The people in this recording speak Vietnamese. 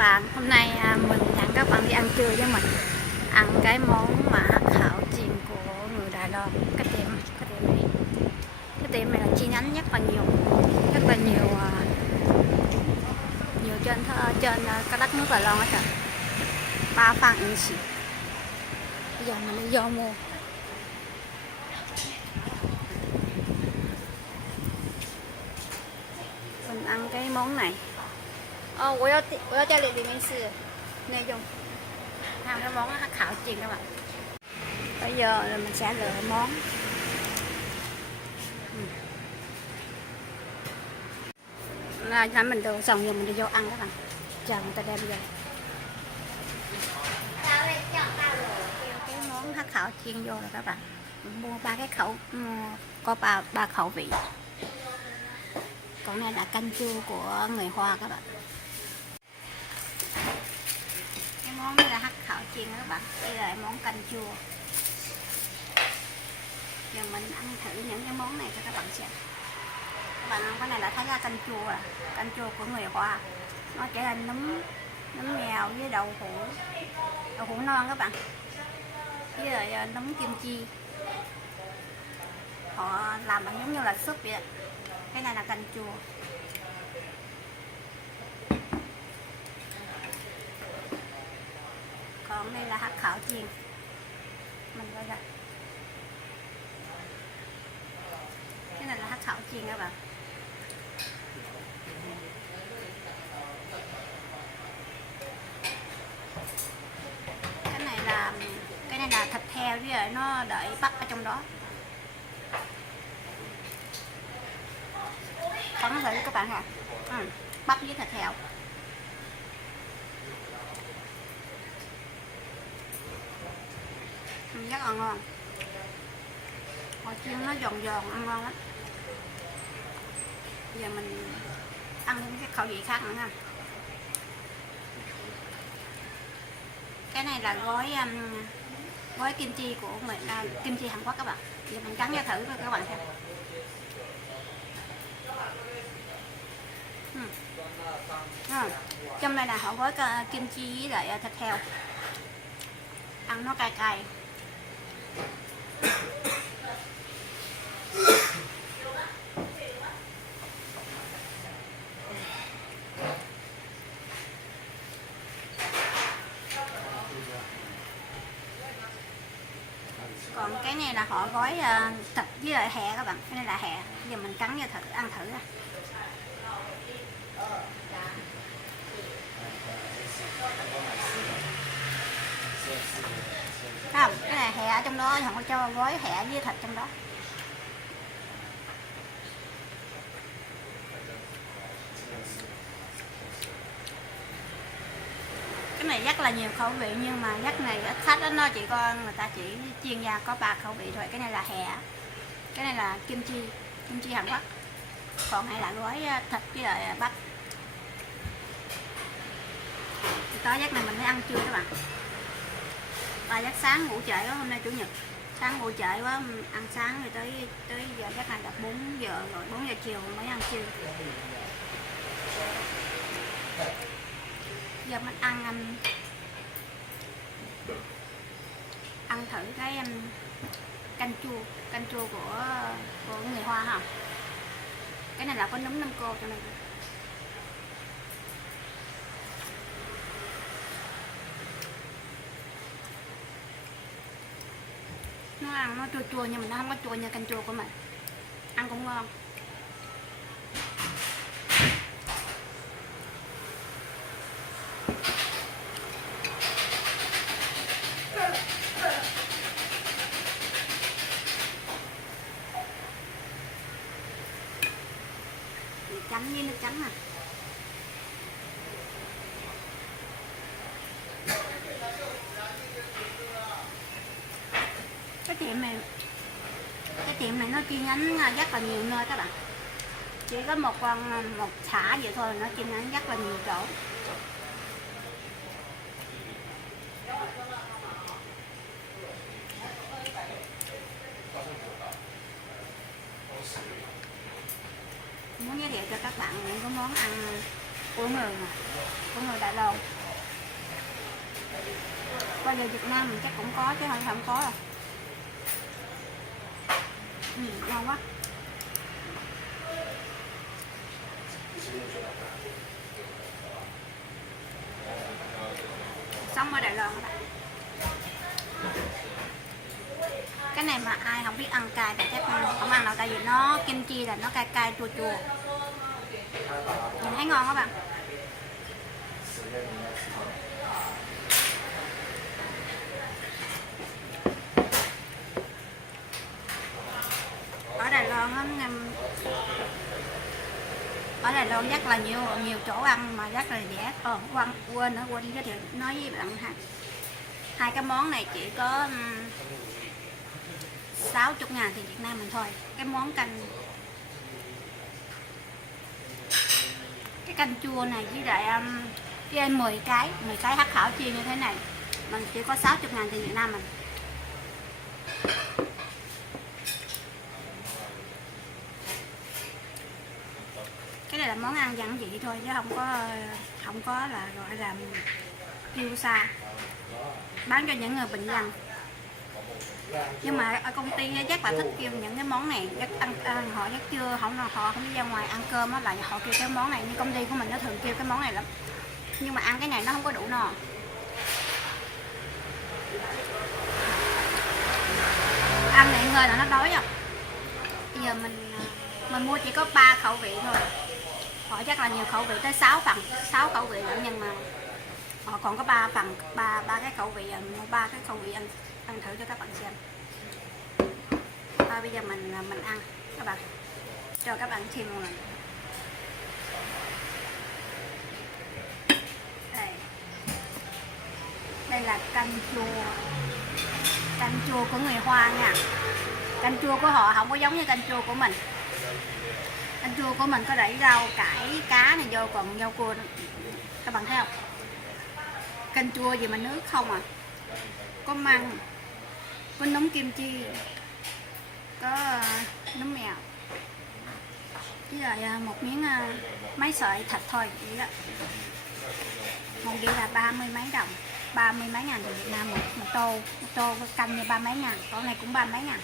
bạn, hôm nay mình hẹn các bạn đi ăn trưa với mình. Ăn cái món mà hắc khảo chiên của người Đài Loan. Cái tiệm này là chi nhánh rất là nhiều nhiều trên cái đất nước Đài Loan hết rồi. Ba Phan Yên Xì. Bây giờ mình đi vô mua. Mình ăn cái món này. 我要家里面是那种 ăn cái món hắc khảo chiên các bạn. Bây giờ là mình sẽ lựa món. Là mình đồ xong rồi mình đi vô ăn các bạn. Chờ người ta đem vô. Cái món hắc khảo chiên vô rồi các bạn. Mình mua có ba khẩu vị. Còn này là canh chua của người Hoa các bạn. Cái món này là hắc khảo chiên các bạn. Đây là món canh chua. Giờ mình ăn thử những cái món này cho các bạn xem. Các bạn ăn cái này là thấy ra canh chua của người Hoa. Nó chỉ là nấm mèo với đậu hũ non các bạn, với lại nấm kim chi. Họ làm bằng giống như là súp vậy. Cái này là canh chua. Còn đây là hắc khảo chiên. Mình coi ra. Cái này là hắc khảo chiên các bạn. Cái này là thịt heo với lại nó đợi bắp ở trong đó. Còn thử các bạn hả? Bắp với thịt heo. Rất là ngon. Họ chiên nó giòn ăn ngon lắm. Giờ mình ăn cái khẩu vị khác nữa nha. Cái này là gói kim chi của kim chi Hàn Quốc các bạn. Giờ mình cắn ra thử các bạn xem. Trong này là họ gói kim chi với lại thịt heo. Ăn nó cay cay. Còn cái này là họ gói thịt với lại hẹ các bạn. Cái này là hẹ. Giờ mình cắn ra ăn thử. Không, cái này hẹ ở trong đó, họ cho gói hẹ với thịt trong đó. Cái này rất là nhiều khẩu vị nhưng mà rất này ít khách đó, nó chỉ có người ta chỉ chiên ra có 3 khẩu vị thôi. Cái này là hẹ, cái này là kim chi Hàn Quốc, còn này là gói thịt với lại bắp. Thì tối giấc này mình mới ăn trưa các bạn. Và giấc sáng ngủ trễ quá, hôm nay chủ nhật sáng ngủ trễ quá, ăn sáng rồi tới giờ giấc này là 4 giờ rồi, 4 giờ chiều mới ăn trưa. Giờ mình ăn thử cái canh chua của người Hoa ha. Cái này là có nấm Nam Cô cho nên nó ăn nó chua nhưng mà nó không có chua như canh chua của mình, ăn cũng ngon. Chấm với nước chấm này. Cái tiệm này nó chi nhánh rất là nhiều nơi các bạn. Chỉ có một xã vậy thôi nó chi nhánh rất là nhiều chỗ. Muốn giới thiệu cho các bạn những cái món ăn của người Đài Đài Loan. Bây giờ Việt Nam mình chắc cũng có chứ không có đâu. Ngon quá. Sống ở Đài Loan các bạn. Cái này mà ai không biết ăn cay thì chắc không ăn đâu, tại vì nó kim chi là nó cay cay chua chua. Nhìn thấy ngon các bạn. Ở Đài Loan ở Đài Loan rất là nhiều chỗ ăn mà rất là rẻ. Quên giới thiệu nói với bạn ha. Hai cái món này chỉ có 60.000 tiền Việt Nam mình thôi. Cái món canh chua này với lại với 10 cái hắc khảo chia như thế này mình chỉ có 60.000 tiền Việt Nam mình. Cái này là món ăn giản dị thôi chứ không có là gọi là kêu xa, bán cho những người bệnh nhân. Nhưng mà ở công ty chắc là thích kêu những cái món này, họ chắc chưa họ không đi ra ngoài ăn cơm á, lại họ kêu cái món này. Như công ty của mình nó thường kêu cái món này lắm, nhưng mà ăn cái này nó không có đủ no. Ăn này hơi là nó đói rồi. Bây giờ mình mua chỉ có 3 khẩu vị thôi, họ chắc là nhiều khẩu vị tới 6 khẩu vị nữa, nhưng mà họ còn có 3 cái khẩu vị, mua 3 cái khẩu vị ăn thử cho các bạn xem. Bây giờ mình ăn các bạn, cho các bạn xem một lần. Đây là canh chua của người Hoa nha. Canh chua của họ không có giống như canh chua của mình. Canh chua của mình có đẩy rau cải cá này vô, còn rau cua các bạn thấy không? Canh chua gì mà nước không à, có măng, có nấm kim chi, có nấm mèo, với lại một miếng mấy sợi thịt thôi vậy đó. Một đĩa là 30 mấy đồng, 30 mấy ngàn tiền Việt Nam một tô canh như 30 mấy ngàn, còn này cũng 30 mấy ngàn.